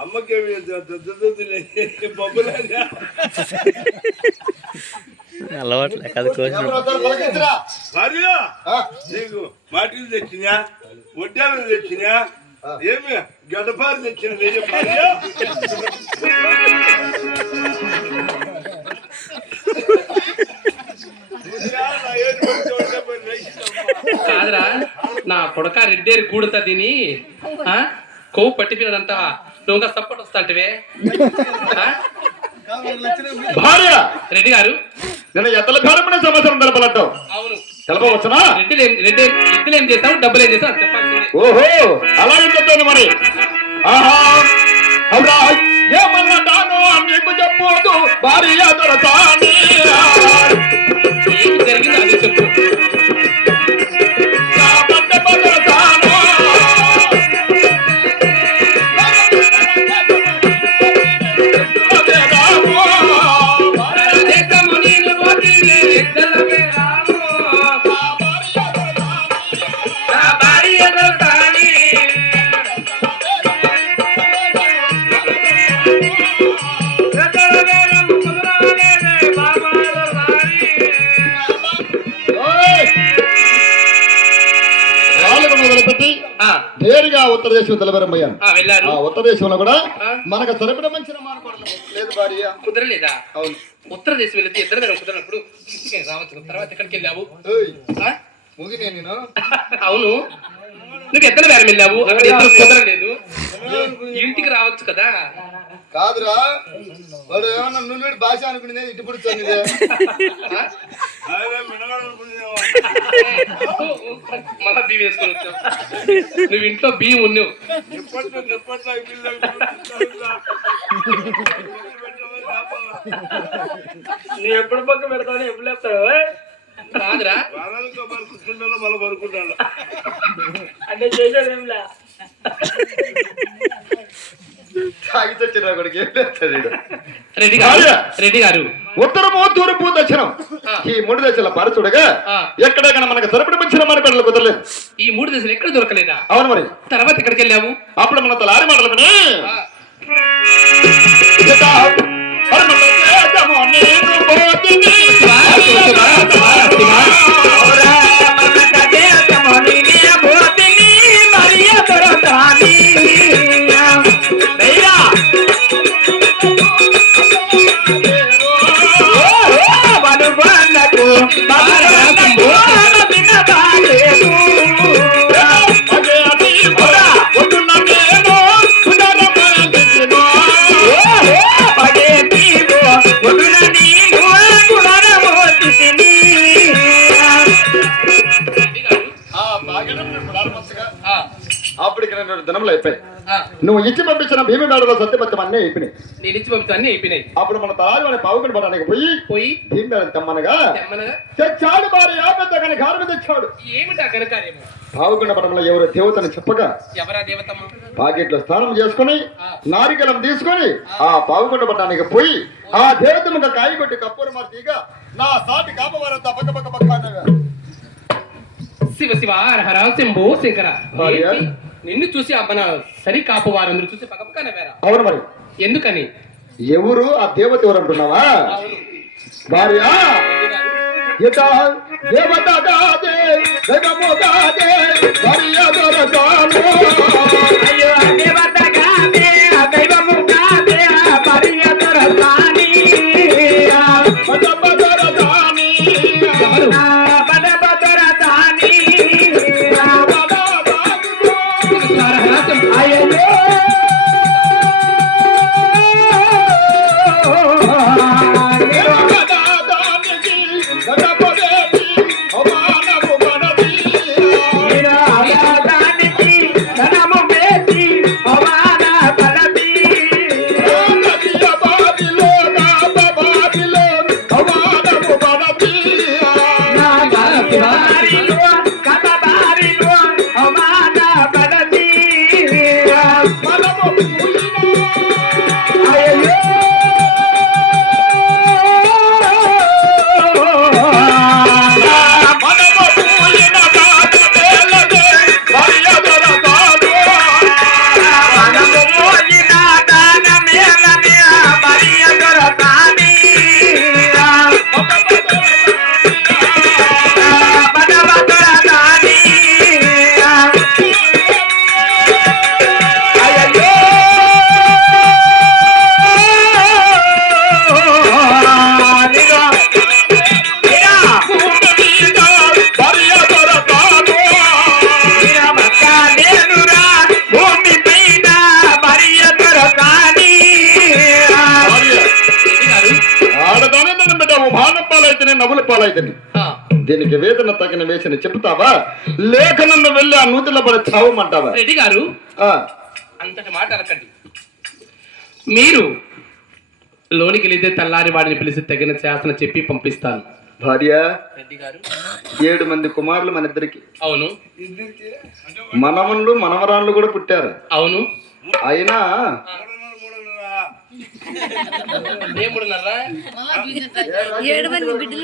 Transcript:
అమ్మకి బొబ్బులాగా అలవాట్లే కదా నీకు మాటిలు తెచ్చినా ఒడ్డాలు తెచ్చినా ఏమి గడపాలు తెచ్చిన కాదురా నా కొడక రెడ్డేరి కూడుతా తిని కొవ్వు పట్టిపోయినంతా నువ్వు సపోర్ట్ వస్తాంటివే భార్య రెడ్డి గారు నేను ఎత్తల భారమైన సంవత్సరం తెలపలంటావు. అవును తెలపవచ్చునా? ఎద్దులు ఏం చేస్తావు, డబ్బులు ఏం చేస్తావు చెప్పాల్సిందే. ఓహో అలాగే చెప్తాను మరి. ఆహా అవునా ఏమన్నాను నీకు చెప్పదు భార్య దొరసాని ఏం జరిగింది అది చెప్పు. నేరుగా ఉత్తర దేశం తెలబరమయ్యాను. వెళ్ళారు. ఉత్తర దేశంలో కూడా మనకు సరిపడ మంచి లేదు భార్య కుదరలేదా? అవును. ఉత్తర దేశం వెళితే ఇద్దరు నేను కుదరనప్పుడు రావచ్చు. తర్వాత ఎక్కడికి వెళ్ళావు? ముగినే నేను. అవును నువ్వు ఎద్దరు వేరే వెళ్ళావు, అక్కడ ఇద్దరు కుదరలేదు, ఇంటికి రావచ్చు కదా. కాదురా వాడు ఏమన్నా నువ్వు భాష అనుకునేది ఇటు పుడుతుంది. మళ్ళా బియ్యం వేసుకొని వచ్చావు. నువ్వు ఇంట్లో బియ్యం ఉన్నావు. నువ్వు ఎప్పుడు పక్క పెడతావు ఎప్పుడు లేస్తావు? కాదురా మళ్ళీ పడుకుంటాను అంటే చేసేదేంలా రెడ్డి గారు ఉత్తరము తూర్పు దక్షిణం ఈ మూడు దశల పరచుడగా ఎక్కడైనా మనకు సరిపడి మంచిన మన పిల్లలు కుదరలేదు. ఈ మూడు దశలు ఎక్కడ దొరకలేదా? అవును మరి. తర్వాత ఎక్కడికి వెళ్ళావు? అప్పుడు మన తలారి మాటలు అప్పటికి 2 దినములు అయిపోయాయి. నువ్వు ఇచ్చి పంపించిన భీమి మేడలో సత్యపత్యం అన్నీ అయిపోయినాయి. నేను ఇచ్చి పంపితే అన్నీ అయిపోయినాయి. అప్పుడు మన తలారి వాడి పావుకుని పడడానికి పోయి భీమి మేడ తెమ్మనగా తెచ్చాడు భార్య పెద్ద కనకారం తెచ్చాడు. ఏమిటా కనకార్యము? పావుకుండ పటంలో ఎవరో దేవతని చెప్పగా ఎవరా దేవతమ్మ? పాకెట్లో స్నానం చేసుకుని నారికలం తీసుకొని ఆ పావుకుండ పట్టడానికి పోయి ఆ దేవతమ్మ కాయ కొట్టి కప్పూర మార్తీగా నా సాటి కాపవారంతా పక్క పక్క పక్క శివ శివ హర శంభో శంకర. నిన్ను చూసి మన సరి కాపు వారందరూ చూసి పక్కపక్కనే వేరా. అవును మరి. ఎందుకని? ఎవరు ఆ దేవత ఎవరు అంటున్నావా? భార్య దేవత కాదే దైవము కాదే భార్య దొరకాను. అయ్యో దేవత కాదే దైవము కాదే భార్య దొరకాని. ధనము పాలైతేనే నవ్వుల పాలైతేనే ఆ, దీనికి వేదన తగిన వేసిన చెప్తావా లేక నన్ను వెళ్ళి ఆ నూతిలో పడి చావమంటావా రెడ్డి గారు ఆ, అంతటి మాట అనకండి. మీరు లోనికి వెళితే తెల్లారి వాడిని పిలిచి తగిన శాసన చెప్పి పంపిస్తాను. భార్య రెడ్డి గారు 7 మంది కుమారులు మన ఇద్దరికి అవును మనవన్లు మనవరాళ్ళు కూడా పుట్టారు. అవును అయినా ఏముడున్నారా 7 మంది బిడ్డలు